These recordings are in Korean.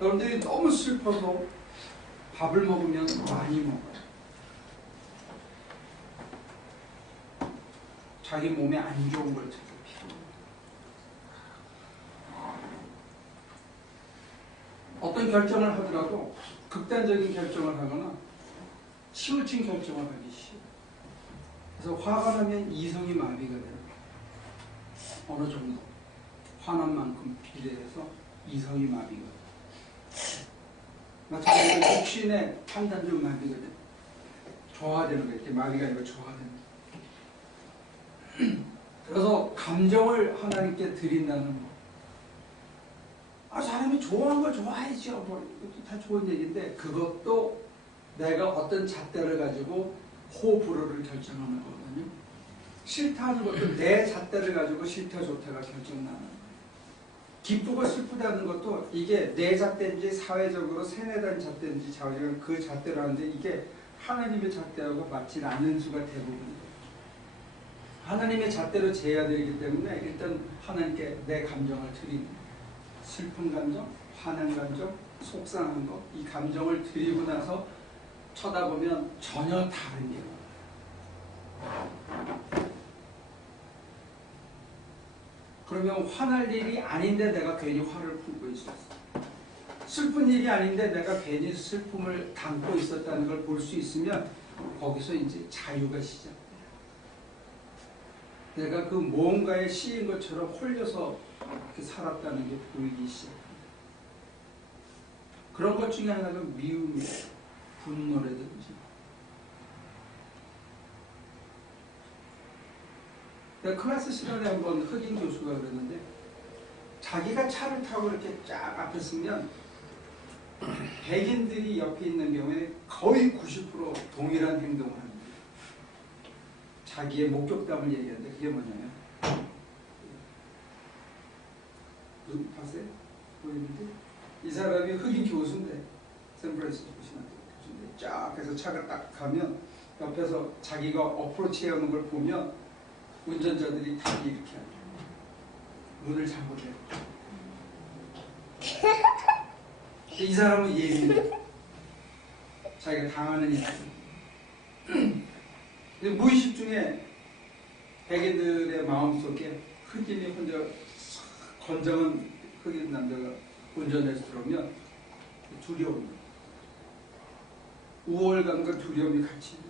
여러분들이 너무 슬퍼서 밥을 먹으면 많이 먹어요. 자기 몸에 안 좋은 걸 찾아 피워. 어떤 결정을 하더라도 극단적인 결정을 하거나 치우친 결정을 하기 싫어. 그래서 화가 나면 이성이 마비가 돼요. 어느 정도 화난 만큼 비례해서 이성이 마비가 돼요. 마찬가지로 육신의 판단력 마비가 돼요. 저하되는 거예요. 이렇게 마비가 아니고 저하되는 거예요. 그래서 감정을 하나님께 드린다는 거. 사람이 좋아하는 걸 좋아해야죠. 이것도 다 좋은 얘기인데 그것도 내가 어떤 잣대를 가지고 호불호를 결정하는 거거든요. 싫다 하는 것도 내 잣대를 가지고 싫다 좋다가 결정나는 거예요. 기쁘고 슬프다는 것도 이게 내 잣대인지 사회적으로 세뇌된 잣대인지 자우지간 그 잣대로 하는데 이게 하나님의 잣대하고 맞지 않는 수가 대부분이에요. 하나님의 잣대로 재야 되기 때문에 일단 하나님께 내 감정을 드립니다. 슬픈 감정, 화난 감정, 속상한 거, 이 감정을 드리고 나서 쳐다보면 전혀 다른 게 나와요. 그러면 화날 일이 아닌데 내가 괜히 화를 품고 있었어. 슬픈 일이 아닌데 내가 괜히 슬픔을 담고 있었다는 걸 볼 수 있으면 거기서 이제 자유가 시작돼요. 내가 그 무언가에 씌인 것처럼 홀려서 이렇게 살았다는 게 보이기 시작합니다. 그런 것 중에 하나가 미움이에요. 분노라든지. 클래스 시간에 한번 흑인 교수가 그랬는데 자기가 차를 타고 이렇게 쫙 앞에 서면 백인들이 옆에 있는 경우에 거의 90% 동일한 행동을 합니다. 자기의 목격담을 얘기하는데 그게 뭐냐면 눈 봤어요? 보이는데 이 사람이 흑인 교수인데 샌프란시스코 신학교 교수인데 쫙 해서 차가 딱 가면 옆에서 자기가 어프로치 해오는 걸 보면 운전자들이 다 이렇게 합니다. 문을 잠그대요. 이 사람은 예민해. 자기가 당하는 일. 무의식 중에 백인들의 마음속에 흑인이 혼자 건장한 흑인 남자가 운전해서 들어오면 두려움, 우월감과 두려움이 같이 있는.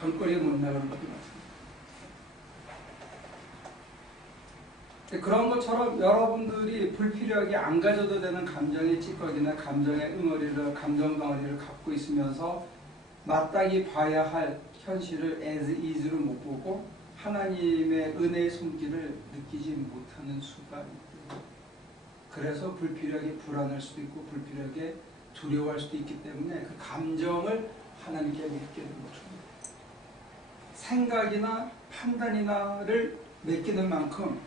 밤거리에 못 나가는 것도 맞습니다. 그런 것처럼 여러분들이 불필요하게 안 가져도 되는 감정의 찌꺼기나 감정의 응어리를, 감정 덩어리를 갖고 있으면서 마땅히 봐야 할 현실을 as is로 못 보고 하나님의 은혜의 손길을 느끼지 못하는 수가 있고, 그래서 불필요하게 불안할 수도 있고 불필요하게 두려워할 수도 있기 때문에 그 감정을 하나님께 맡기는 거죠. 생각이나 판단이나를 맡기는 만큼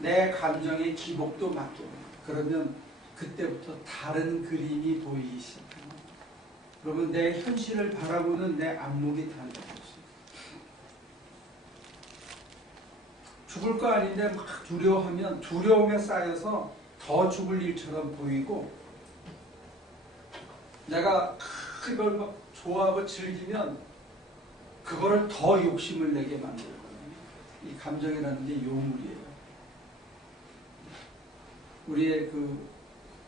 내 감정의 기복도 맡겨요. 그러면 그때부터 다른 그림이 보이기 시작합니다. 그러면 내 현실을 바라보는 내 안목이 달라졌어요. 죽을 거 아닌데 막 두려워하면 두려움에 쌓여서 더 죽을 일처럼 보이고, 내가 그걸 막 좋아하고 즐기면 그거를 더 욕심을 내게 만들거든요. 이 감정이라는 게 요물이에요. 우리의 그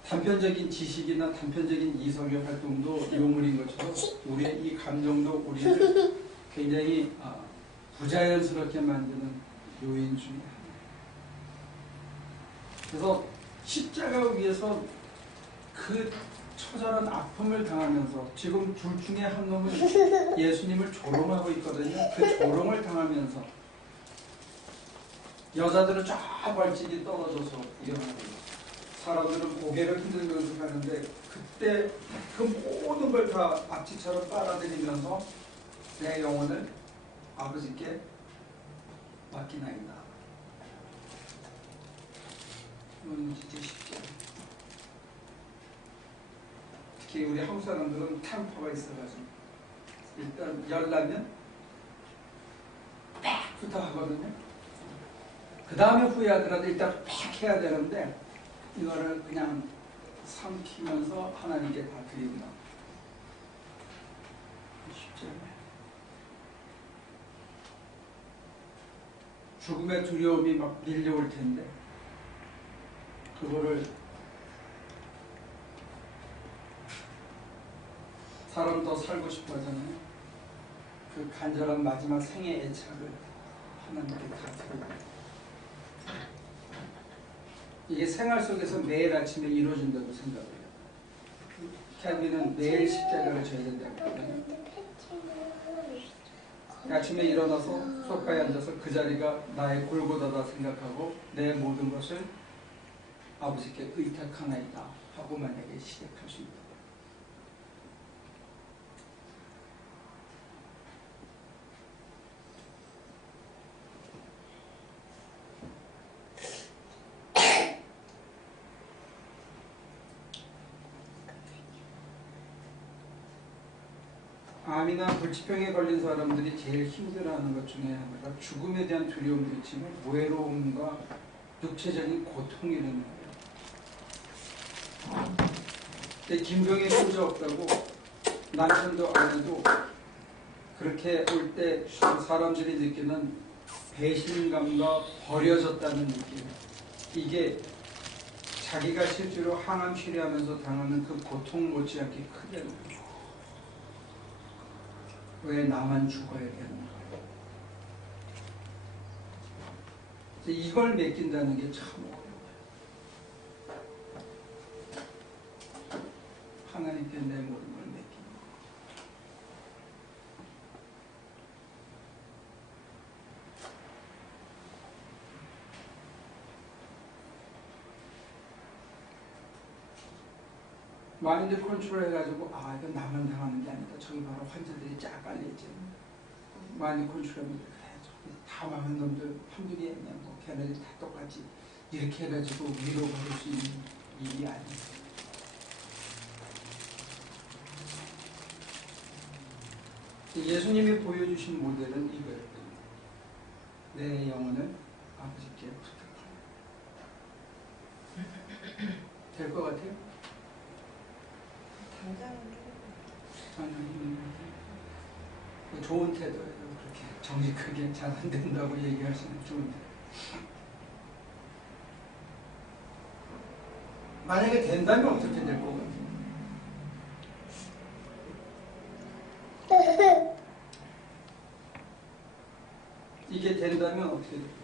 단편적인 지식이나 단편적인 이성의 활동도 요물인 것처럼 우리의 이 감정도 우리를 굉장히 부자연스럽게 만드는 요인 중에 하나예요. 그래서 십자가 위에서 그 처절한 아픔을 당하면서 지금 둘 중에 한 놈은 예수님을 조롱하고 있거든요. 그 조롱을 당하면서 여자들은 쫙 발길이 떨어져서 구경하고 사람들은 고개를 흔들면서 가는데 그때 그 모든 걸 다 악취처럼 빨아들이면서 내 영혼을 아버지께 맡기나이다. 진짜 쉽지 않아요. 특히 우리 한국 사람들은 템퍼가 있어가지고 일단 열나면 팍부터 하거든요. 그 다음에 후회하더라도 일단 팍 해야 되는데 이거를 그냥 삼키면서 하나님께 다 드린다. 쉽지 않아요. 죽음의 두려움이 막 밀려올 텐데 그거를 사람 더 살고 싶어 하잖아요. 그 간절한 마지막 생의 애착을 하나님께 다 드려요. 이게 생활 속에서 매일 아침에 이루어진다고 생각해요. 캘빈은 매일 십자가를 져야 된다고 했거든요. 아침에 일어나서 소파에 앉아서 그 자리가 나의 골고다다 생각하고 내 모든 것을 아버지께 의탁하나이다 하고 만약에 시작할 수 있다. 암이나 불치병에 걸린 사람들이 제일 힘들어하는 것 중에 하나가 죽음에 대한 두려움도 있지만 외로움과 육체적인 고통이라는 거예요. 근데 김병에 혼자 없다고 남편도 아내도 그렇게 올 때 사람들이 느끼는 배신감과 버려졌다는 느낌, 이게 자기가 실제로 항암 치료하면서 당하는 그 고통 못지않게 크다는 거예요. 왜 나만 죽어야 되는 거예요? 이걸 맡긴다는 게 참 어려워요. 하나님께 내 모든 걸 맡기는 거예요. 마인드 컨트롤 해가지고 이건 나만 당하는 게 아니다. 저기 바로 환자들이 쫙 깔려있지. 마인드 컨트롤하면 그래. 다 많은 놈들 한둘이 아니야. 뭐 걔네들 다 똑같지. 이렇게 해가지고 위로받을 수 있는 일이 아니에요. 예수님이 보여주신 모델은 이거였거든요. 내 영혼을 아버지께 부탁합니다. 될 것 같아요? 당장은 좋은 태도예요. 그렇게 정직하게 잘 안 된다고 얘기하시는 좋은 태도. 만약에 된다면 어떻게 될 것 같아요? 이게 된다면 어떻게 될까요?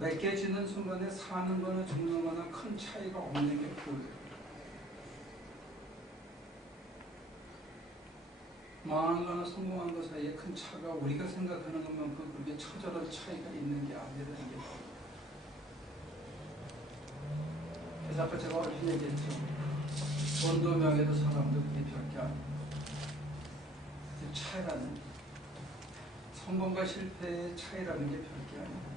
맡겨지는 순간에 사는 거나 죽는 거나 큰 차이가 없는 게 보여요. 망한 거나 성공한 거 사이에 큰 차가 우리가 생각하는 것만큼 그렇게 처절한 차이가 있는 게 아니라는 게 보여요. 그래서 아까 제가 얼핏 얘기했죠. 돈도 명예도 사람도 그게 별게 아니에요. 차이라는 게, 성공과 실패의 차이라는 게 별게 아니에요.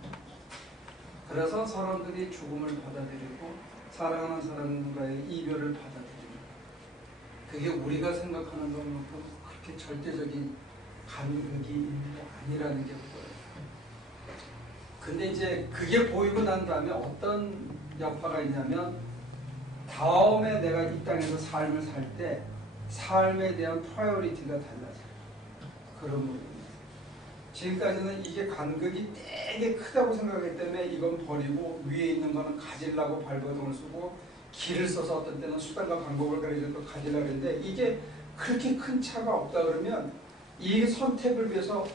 그래서 사람들이 죽음을 받아들이고 사랑하는 사람과의 이별을 받아들이고, 그게 우리가 생각하는 것만큼 그렇게 절대적인 간극이 있는 게 아니라는 게 보여요. 근데 이제 그게 보이고 난 다음에 어떤 여파가 있냐면, 다음에 내가 이 땅에서 삶을 살 때 삶에 대한 프라이어리티가 달라져요. 그러므로 지금까지는 이게 간극이 되게 크다고 생각했기 때문에 이건 버리고 위에 있는 거는 가지려고 발버둥을 쓰고 길을 써서 어떤 때는 수단과 방법을 가리려고 가지려고 했는데, 이게 그렇게 큰 차가 없다 그러면 이 선택을 위해서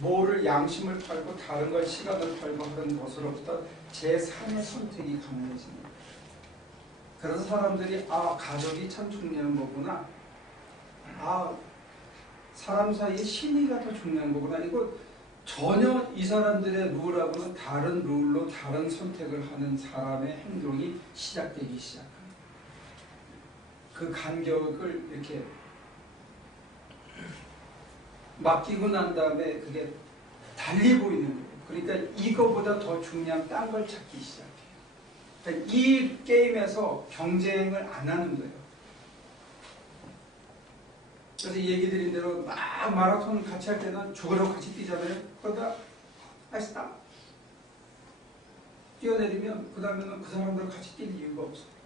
뭐를 양심을 팔고 다른 걸 시간을 팔고 하는 것으로부터 제 삶의 선택이 가능해지는 거예요. 그래서 사람들이 가족이 참 중요한 거구나, 사람 사이의 심리가 더 중요한 거구나, 이거 전혀 이 사람들의 룰하고는 다른 룰로 다른 선택을 하는 사람의 행동이 시작되기 시작합니다. 그 간격을 이렇게 맡기고 난 다음에 그게 달리 보이는 거예요. 그러니까 이거보다 더 중요한 딴 걸 찾기 시작해요. 그러니까 이 게임에서 경쟁을 안 하는 거예요. 그래서 얘기 드린 대로 막 마라톤 같이 할 때는 저거랑 같이 뛰잖아요. 그러다 스탑 뛰어내리면 그 다음에는 그 사람들과 같이 뛸 이유가 없어요.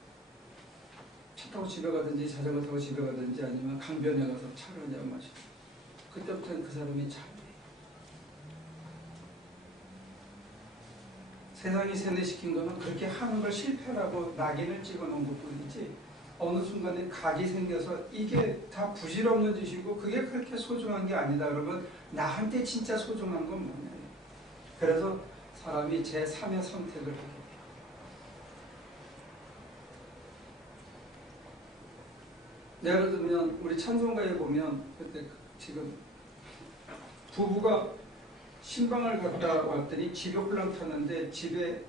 차 타고 집에 가든지 자전거 타고 집에 가든지 아니면 강변에 가서 차를 한잔 마시고 그때부터는 그 사람이 참이에요. 세상이 세뇌시킨 거는 그렇게 하는 걸 실패라고 낙인을 찍어놓은 것뿐이지 어느 순간에 각이 생겨서 이게 다 부질없는 짓이고 그게 그렇게 소중한 게 아니다 그러면 나한테 진짜 소중한 건 뭐냐. 그래서 사람이 제3의 선택을 하게 돼요. 예를 들면 우리 찬송가에 보면 그때 지금 부부가 신방을 갔다 왔더니 집에 홀랑 탔는데 집에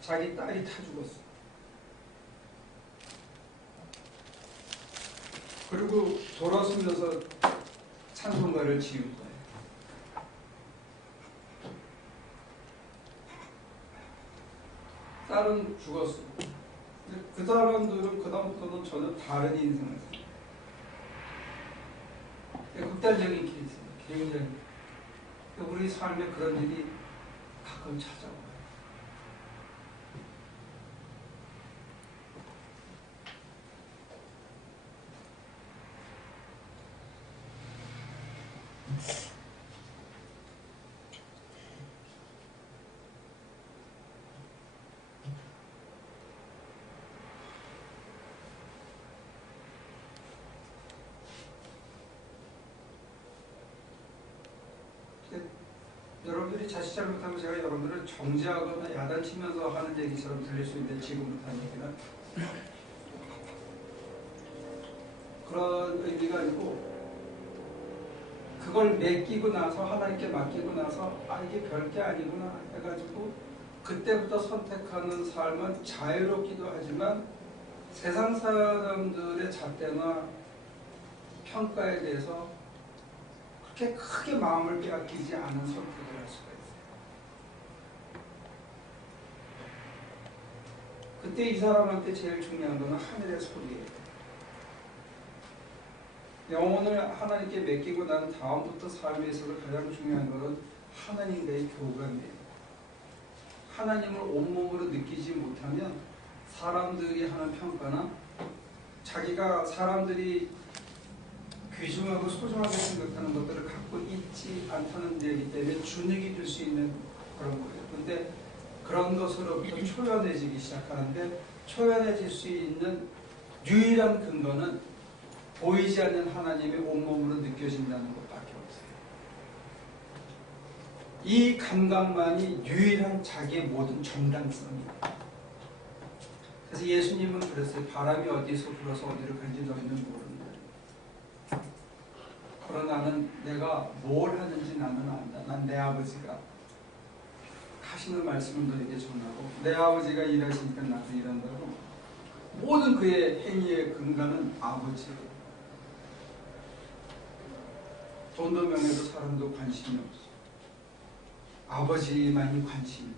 자기 딸이 타 죽었어. 그리고 돌아서면서 찬송가를 지은 거예요. 딸은 죽었어. 근데 그 사람들은 그다음부터는 전혀 다른 인생을 살아요. 극단적인 케이스예요. 굉장히. 우리 삶에 그런 일이 가끔 찾아와요. 여러분들이 자칫 잘못하면 제가 여러분들을 정죄하거나 야단치면서 하는 얘기처럼 들릴 수 있는데 지금부터 하는 얘기는 그런 의미가 아니고 그걸 맡기고 나서 하나님께 맡기고 나서 이게 별게 아니구나 해가지고 그때부터 선택하는 삶은 자유롭기도 하지만 세상 사람들의 잣대나 평가에 대해서 그렇게 크게 마음을 빼앗기지 않은 선택을 할 수가 있어요. 그때 이 사람한테 제일 중요한 거는 하늘의 소리예요. 영혼을 하나님께 맡기고 난 다음부터 삶에 있어서 가장 중요한 것은 하나님과의 교감이에요. 하나님을 온몸으로 느끼지 못하면 사람들이 하는 평가나 자기가 사람들이 귀중하고 소중하게 생각하는 것들을 갖고 있지 않다는 얘기 때문에 주눅이 들 수 있는 그런 거예요. 그런데 그런 것으로부터 초연해지기 시작하는데 초연해질 수 있는 유일한 근거는 보이지 않는 하나님이 온몸으로 느껴진다는 것밖에 없어요. 이 감각만이 유일한 자기의 모든 정당성입니다. 그래서 예수님은 그랬어요. 바람이 어디서 불어서 어디로 간지 너희는 모른다. 그러나 나는 내가 뭘 하는지 나는 안다. 난 내 아버지가 하시는 말씀을 너에게 전하고 내 아버지가 일하시니까 나도 일한다고. 모든 그의 행위의 근간은 아버지예요. 돈도 명예도 사람도 관심이 없어. 아버지만이 관심이.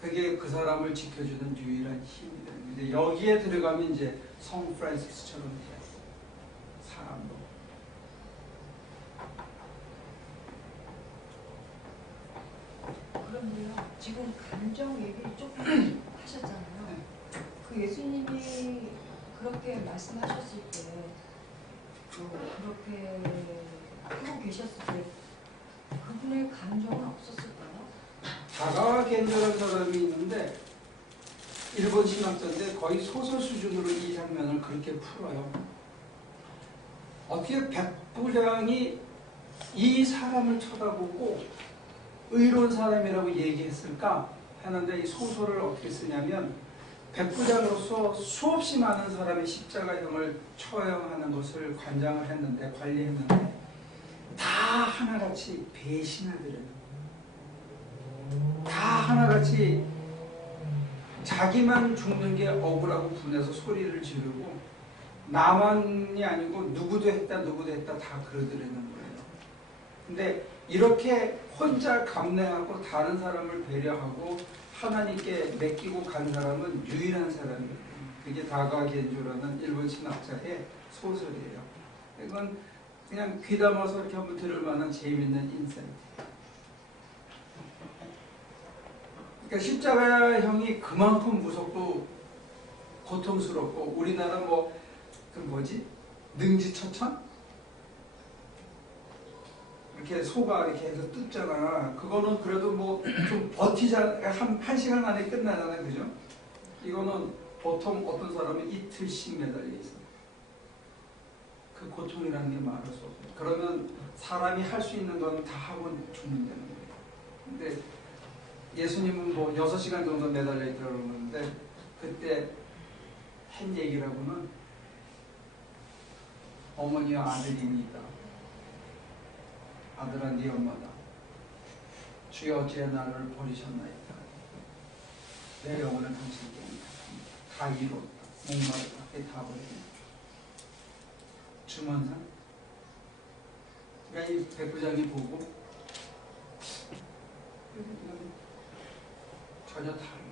그게 그 사람을 지켜주는 유일한 힘이 되는 거예요. 여기에 들어가면 이제 성 프란시스처럼 돼요. 사람도. 그런데요, 지금 감정 얘기를 조금 하셨잖아요. 그 예수님이 그렇게 말씀하셨을 때, 그렇게 하고 계셨을 때, 그분의 감정은 없었을까요? 다가와 견절한 사람이 있는데, 일본 신학자인데 거의 소설 수준으로 이 장면을 그렇게 풀어요. 어떻게 백부장이 이 사람을 쳐다보고 의로운 사람이라고 얘기했을까 하는데 이 소설을 어떻게 쓰냐면 백부장으로서 수없이 많은 사람이 십자가형을 처형하는 것을 관장을 했는데 관리했는데 다 하나같이 배신하더래요. 다 하나같이 자기만 죽는 게 억울하고 분해서 소리를 지르고 나만이 아니고 누구도 했다 다 그러더라는 거예요. 근데 이렇게 혼자 감내하고 다른 사람을 배려하고 하나님께 맡기고 간 사람은 유일한 사람이에요. 그게 다가겐조라는 일본 신학자의 소설이에요. 이건 그냥 귀담아서 이렇게 한번 들을 만한 재미있는 인사이트예요. 그러니까 십자가형이 그만큼 무섭고 고통스럽고 우리나라 그 뭐지? 능지처천? 이렇게 소가 이렇게 해서 뜯잖아. 그거는 그래도 좀 버티자. 한 시간 안에 끝나잖아. 그죠? 이거는 보통 어떤 사람은 이틀씩 매달려 있어. 그 고통이라는 게 말할 수 없어요. 그러면 사람이 할 수 있는 건 다 하고 죽는다는 거예요. 근데 예수님은 6시간 정도 매달려 있다고 그러는데 그때 한 얘기라고는 어머니와 아들입니다. 아들아 네 엄마다. 주여 어찌해 나를 버리셨나이까. 내 영혼을 당신께 다 이뤘다. 목마르다. 다 버렸다. 주만상. 그러니까 이 백부장이 보고 전혀 다르게.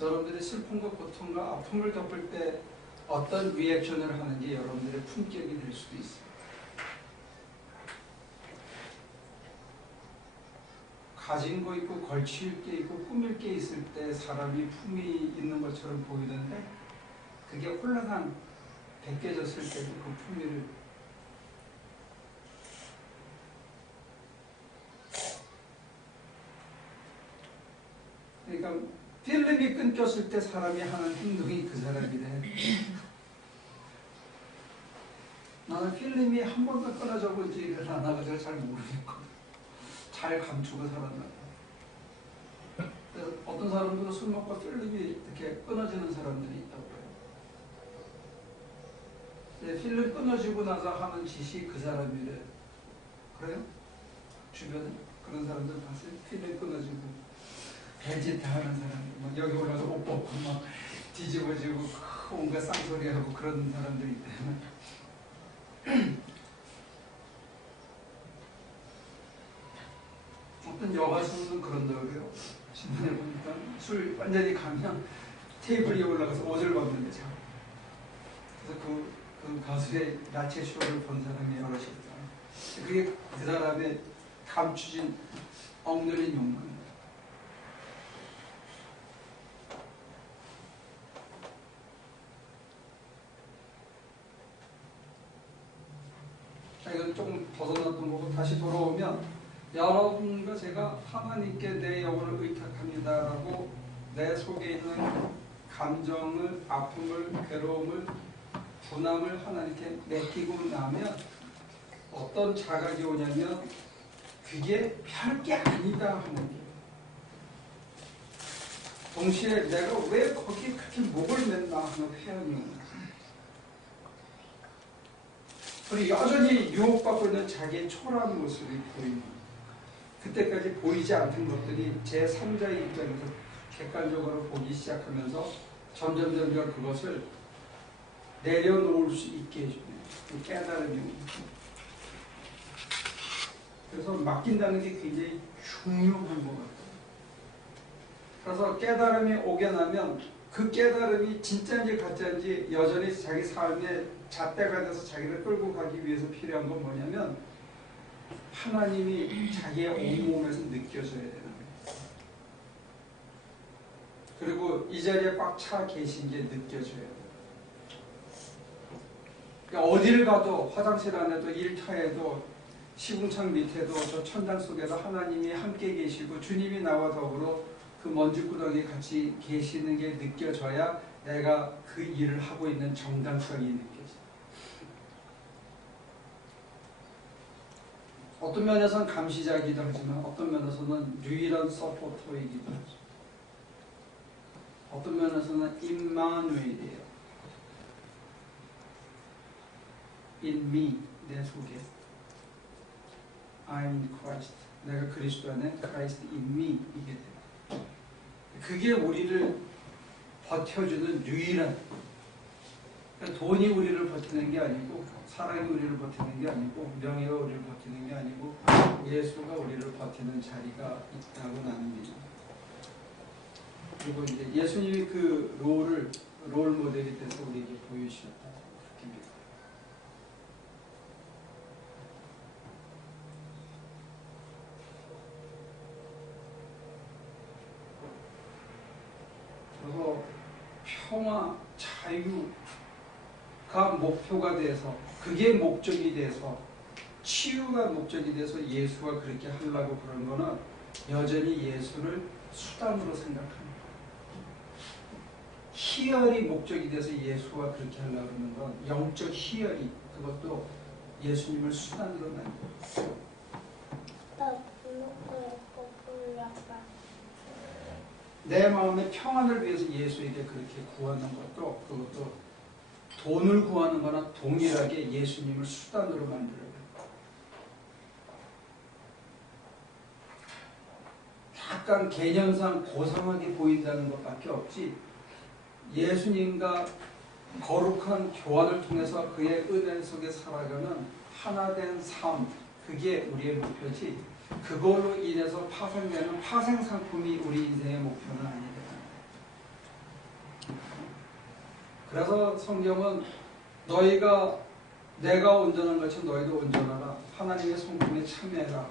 여러분들의 슬픔과 고통과 아픔을 겪을 때 어떤 리액션을 하는지 여러분들의 품격이 될 수도 있어요. 가진 거 있고 걸칠 게 있고 꾸밀 게 있을 때 사람이 품이 있는 것처럼 보이던데 그게 홀라당 벗겨졌을 때도 그 품위를 그러니까 필름이 끊겼을 때 사람이 하는 행동이 그 사람이래. 나는 필름이 한 번도 끊어져 본 지를 안 하고 잘 모르겠거든. 잘 감추고 살았나. 그래서 어떤 사람들은 술 먹고 필름이 이렇게 끊어지는 사람들이 있다고 해요. 필름 끊어지고 나서 하는 짓이 그 사람이래. 그래요? 주변에 그런 사람들 봤어요? 필름 끊어지고 배짓 하는 사람, 여기 올라서 옷 벗고 막 뒤집어지고 온갖 쌍소리하고 그런 사람들이 있대요. 어떤 여가수는 그런다고 그래요. 신문에 보니까 술 완전히 가면 테이블 위에 올라가서 옷을 벗는데 자. 그래서 그 가수의 나체 쇼를 본 사람이 여럿이 있다. 그게 그 사람의 감추진 억누른 욕망. 이건 조금 벗어났던 거고 다시 돌아오면 여러분과 제가 하나님께 내 영혼을 의탁합니다라고 내 속에 있는 감정을, 아픔을, 괴로움을, 분함을 하나님께 맡기고 나면 어떤 자각이 오냐면 그게 별게 아니다 하는 게 동시에 내가 왜 거기 그렇게 목을 맸나 하는 회원이 오는 거예요. 그리고 여전히 유혹받고 있는 자기의 초라한 모습이 보이는 그때까지 보이지 않던 것들이 제3자의 입장에서 객관적으로 보기 시작하면서 점점 그것을 내려놓을 수 있게 해주는 깨달음이 그래서 맡긴다는 게 굉장히 중요한 것 같아요. 그래서 깨달음이 오게 나면 그 깨달음이 진짜인지 가짜인지 여전히 자기 삶의 잣대가 돼서 자기를 끌고 가기 위해서 필요한 건 뭐냐면 하나님이 자기의 온몸에서 느껴져야 되는 거예요. 그리고 이 자리에 꽉 차 계신 게 느껴져야 돼요. 그러니까 어디를 가도 화장실 안에도 일터에도 시궁창 밑에도 저 천장 속에도 하나님이 함께 계시고 주님이 나와 더불어 그 먼지구덩이에 같이 계시는 게 느껴져야 내가 그 일을 하고 있는 정당성이 느껴져요. 어떤 면에서는 감시자이기도 하지만 어떤 면에서는 유일한 서포터이기도 하죠. 어떤 면에서는 임마누엘이에요. In me, 내 속에. I'm in Christ. 내가 그리스도 안에 Christ in me 이게 돼요. 그게 우리를 버텨주는 유일한, 그러니까 돈이 우리를 버티는 게 아니고, 사랑이 우리를 버티는 게 아니고, 명예가 우리를 버티는 게 아니고, 예수가 우리를 버티는 자리가 있다고 나는 믿습니다. 그리고 이제 예수님이 그 롤 모델이 돼서 우리에게 보여주셨다. 그렇게 믿어요. 그래서 평화, 자유가 목표가 돼서, 그게 목적이 돼서, 치유가 목적이 돼서 예수가 그렇게 하려고 그런 거는 여전히 예수를 수단으로 생각합니다. 희열이 목적이 돼서 예수가 그렇게 하려고 그러는 건 영적 희열이, 그것도 예수님을 수단으로 만들어요. 내 마음의 평안을 위해서 예수에게 그렇게 구하는 것도, 그것도 돈을 구하는 거나 동일하게 예수님을 수단으로 만들어요. 약간 개념상 고상하게 보인다는 것밖에 없지, 예수님과 거룩한 교환을 통해서 그의 은혜 속에 살아가는 하나된 삶, 그게 우리의 목표지, 그걸로 인해서 파생되는 파생상품이 우리 인생의 목표는 아니다. 그래서 성경은 내가 온전한 것처럼 너희도 온전하라, 하나님의 성품에 참여해라,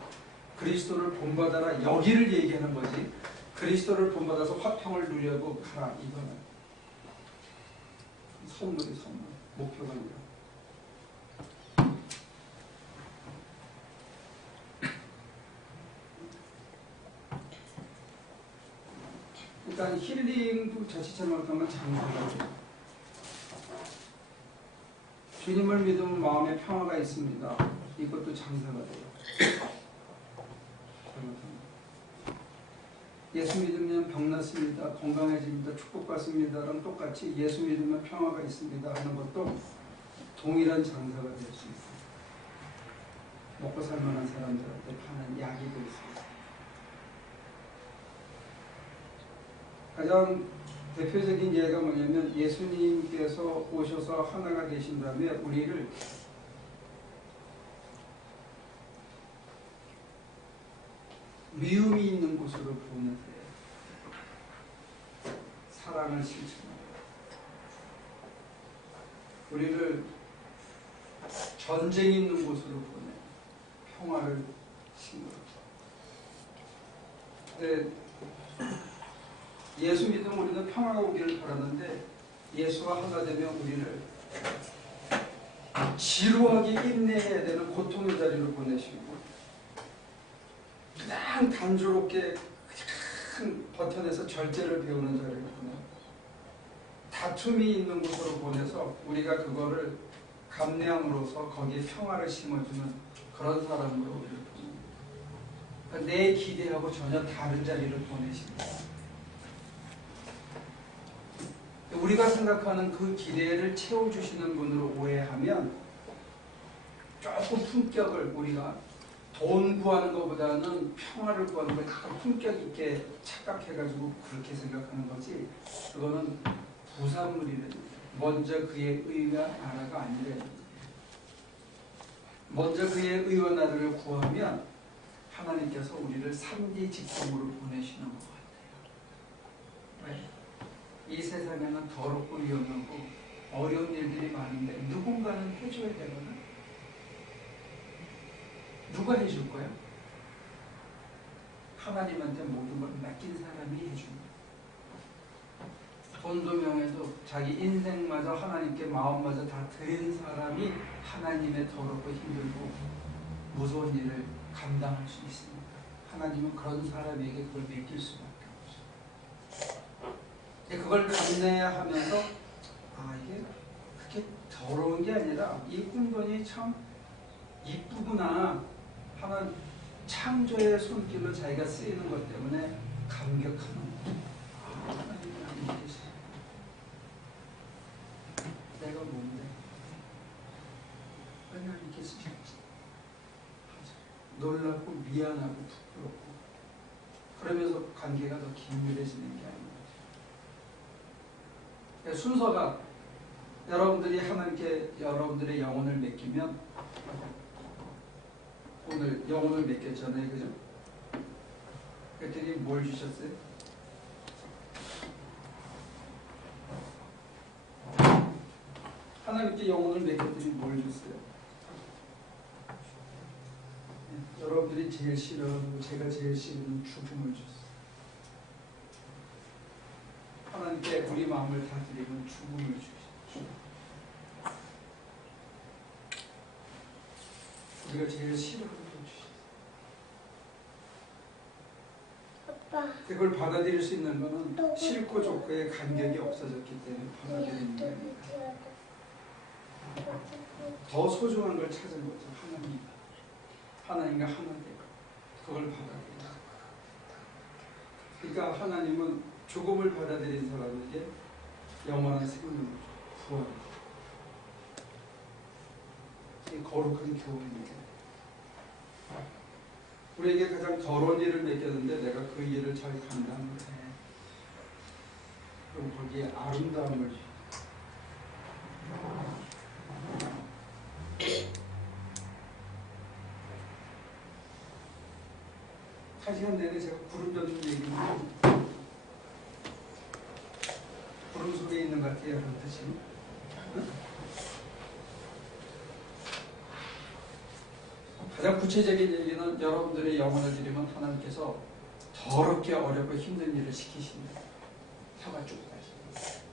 그리스도를 본받아라, 여기를 얘기하는 거지, 그리스도를 본받아서 화평을 누려고 가라, 이거는 선물, 목표가 아니라. 일단 힐링도 자칫 잘못하면 장사가 돼요. 주님을 믿으면 마음에 평화가 있습니다. 이것도 장사가 돼요. 예수 믿으면 병났습니다, 건강해집니다, 축복받습니다랑 똑같이 예수 믿으면 평화가 있습니다 하는 것도 동일한 장사가 될 수 있어요. 먹고 살만한 사람들한테 파는 약이 될 수 있어요. 가장 대표적인 예가 뭐냐면, 예수님께서 오셔서 하나가 되신 다음에 우리를 미움이 있는 곳으로 보내세요. 사랑을 실천하고 우리를 전쟁 있는 곳으로 보내 평화를 심어요. 근데 예수 믿으면 우리는 평화가 오기를 바라는데, 예수가 하나 되면 우리를 지루하게 인내해야 되는 고통의 자리로 보내시고, 그냥 단조롭게 그냥 버텨내서 절제를 배우는 자리로 보내요. 다툼이 있는 곳으로 보내서 우리가 그거를 감내함으로써 거기에 평화를 심어주는 그런 사람으로 우리를 보냅니다. 그러니까 내 기대하고 전혀 다른 자리를 보내십니다. 우리가 생각하는 그 기대를 채워주시는 분으로 오해하면 조금 품격을, 우리가 돈 구하는 것보다는 평화를 구하는 걸 약간 품격 있게 착각해가지고 그렇게 생각하는 거지, 그거는 부산물이래. 먼저 그의 의와 나라가 아니래. 먼저 그의 의와 나라를 구하면 하나님께서 우리를 3기 직송으로 보내시는 것 같아요. 왜? 이 세상에는 더럽고 위험하고 어려운 일들이 많은데 누군가는 해줘야 되거든. 누가 해줄 거야? 하나님한테 모든 걸 맡긴 사람이 해줍니다. 돈도 명예도 자기 인생마저 하나님께 마음마저 다 드린 사람이 하나님의 더럽고 힘들고 무서운 일을 감당할 수 있습니다. 하나님은 그런 사람에게 그걸 맡길 수밖에 없어요. 그걸 감내하면서 이게 그렇게 더러운 게 아니라 이 혼돈이 참 이쁘구나 하는 창조의 손길로 자기가 쓰이는 것 때문에 감격하는 거예요. 하나님이 계시네. 내가 뭔데? 왜 날 이렇게 쓰셨지? 놀랍고 미안하고 부끄럽고, 그러면서 관계가 더 긴밀해지는 게 아니에요. 순서가 여러분들이 하나님께 여러분들의 영혼을 맡기면 오늘 영혼을 맡겼잖아요. 그죠? 그랬더니 뭘 주셨어요? 하나님께 영혼을 맡겼더니 뭘 줬어요? 네, 여러분들이 제일 싫어하고 제가 제일 싫어하는 죽음을 줬어요. 하나님께 우리 마음을 다 드리면 죽음을 주시죠. 우리가 제일 싫어하는 걸 주시죠. 그걸 받아들일 수 있는 것은 싫고 좋고의 간격이 없어졌기 때문에 받아들이는 거예요. 더 소중한 걸 찾은 거죠. 하나님과 하나 되고 그걸 받아들이는 거예요. 그러니까 하나님은 죽음을 받아들인 사람에게 영원한 생명을 구원을 줘요. 이 거룩한 교훈입니다. 우리에게 가장 더러운 일을 맡겼는데 내가 그 일을 잘 감당을 해. 그럼 거기에 아름다움을 줘. 한 시간 내내 제가 구름 젖는 얘기는 구름 속에 있는 것 같아요. 그런 뜻이. 가장 구체적인 얘기는 여러분들의 영혼을 드리면 하나님께서 더럽게 어렵고 힘든 일을 시키신다. 혀가 죽까지.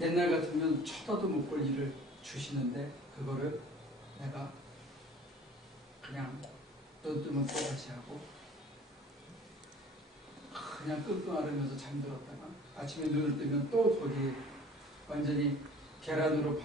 옛날 같으면 쳐다도 못 볼 일을 주시는데 그거를 내가 그냥 눈 뜨면 또다시 하고 그냥 끙끙 앓으면서 잠들었다가 아침에 눈을 뜨면 또 거기 완전히 계란으로